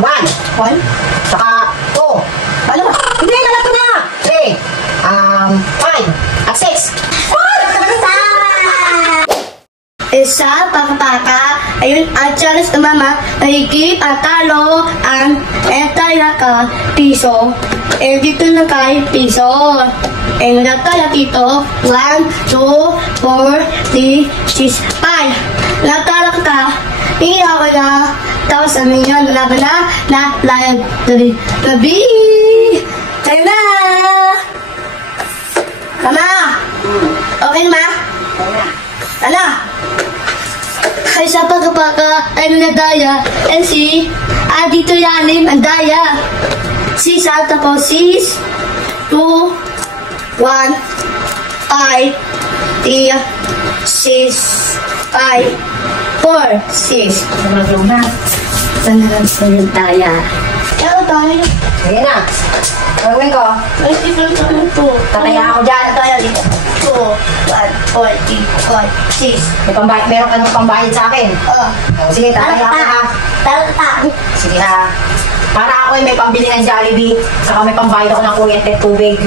1. 1. Saka 2. Ano ba? Hindi, nalat ko na. 3. 5. At 6. Isa, pakapaka, ayun, at Charles na mama, mahigit, at talo, ang entire ka, piso, and dito na kay piso. And natala dito, 1, 2, 4, 3, 6, 5. Natala ka, iyaw ko na, tapos ano yun, laban na, live, gabi. Tayo na! Mama! Okay ma? Ano? Ay sa pagkapaka ay minadaya and si dito yalim ang daya. 6 tapos 6, 2, 1, 5, 3, 6, 5, 4, 6. Nalaglaw na. Saan na lang sa yung daya? Kaya tayo. Sige na. Gawin ko. Ay, ito naman po. Tataya ako dyan. Daya dito. 2, 1, 4, 3, 4, 6. Meron ka ng pambayad sa akin. Sige, tataya ako ha. Talata. Sige ha. Para ako may pambili ng Jollibee. Saka may pambayad ako ng kuryente at tubig.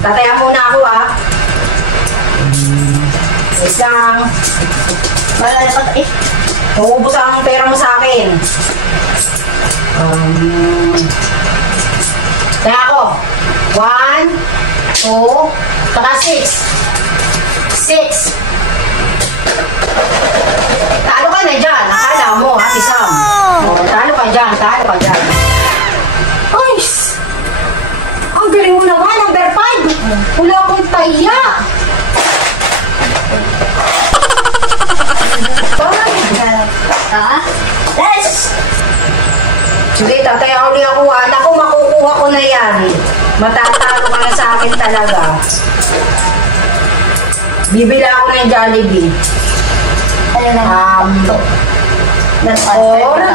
Tataya muna ako ha. Wait lang. Wala na pag Maubos ang pera mo sa akin. Kaya ako. 1, 2, saka 6. 6. Talo ka na dyan. Akala mo, Ate Sam. Talo ka dyan. Ay, ang galing mo naman. Number 5. Wala akong taya. Let's! Sige, tataya uli ako ha. Naku, makukuha ko na yan. Matatalo ka na sa akin talaga. Bibila ako ng Jollibee. That's 4.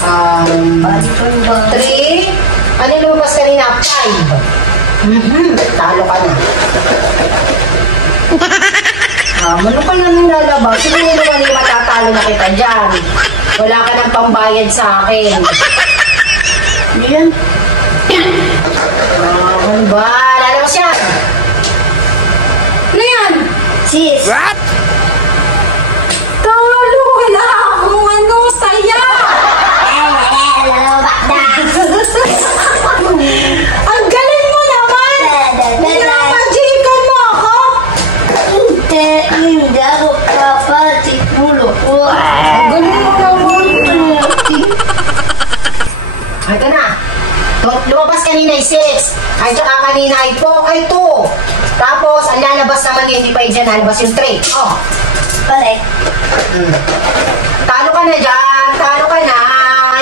3. Ano lumabas kanina? 5. Talo ka na. Ano ka na nang lalabas? Hindi naman yung matatalo na kita dyan. Wala ka ng pambayad sa akin. Yan. Ano ba? Lalabas yan. Ano yan? Sis. What? Talo! Wala akong ano, saya! Ang galing mo naman! Pinapajikan mo ako! Hindi ako kapatikulo. Ang galing mo naman! Ito na. Lumabas kanina ay 6. Ay saka kanina ay 4. Ay 2. Tapos, ang lalabas naman hindi pa dyan. Lalabas yung 3. Oh. Correct. Talo ka na dyan. Talo ka na.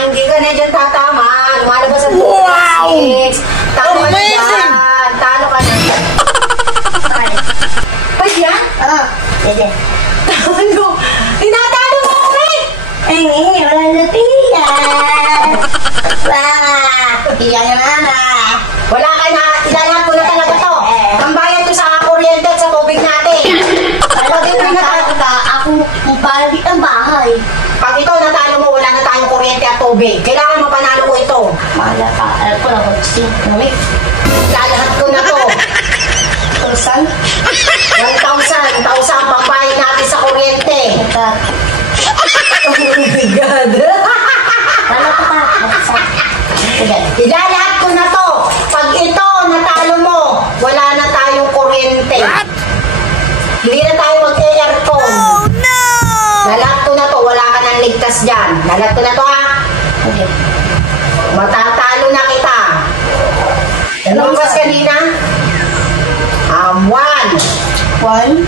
Hindi ka na dyan tatama. Lumalabas ang 6. Talo ka na dyan. Talo ka na dyan. Pwede yan? Pwede. Talo. Tinatalo mo ako eh. Ay, wala na tiyan. Tiyan na mama. Wala ka na. Ilalat ko na talaga to. Pambayad to sa kuryente at sa tubig natin. Pag ito natalo ka, ako balik ang bahay. Pag ito natalo mo, wala na tayong kuryente at tubig. Kailangan mapanalo mo ito. Mala ka, alam ko lang kung sinamit. Lalahat ko na to. 1,000? 1,000 pambayad natin sa kuryente. Oh my God. Wala ka pa. Ilalahat ko na to. Pag ito natalo mo, wala na tayong kuryente. Hindi na tayo mag-aircon. Oh no! Lahat ko na to. Wala ka nang ligtas dyan. Lahat ko na to ha. Okay. Matatalo na kita. Lumabas kanina? 1. 1?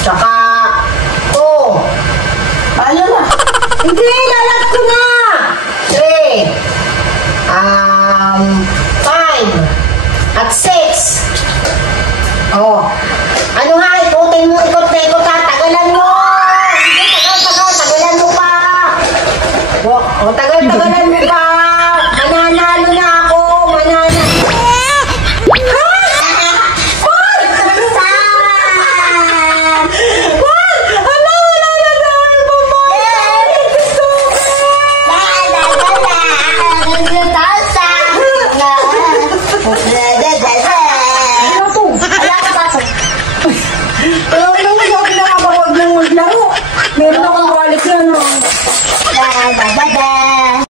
Tsaka 2. Ano ba? Hindi, lalat ko na. 3. 5. At 6. Oh. Ano ha? Ikutin mo, ikot na ikot ha. Tagalan mo. Tagalan mo pa. Tagalan mo pa. Mananalo na ako. laro. Meron ako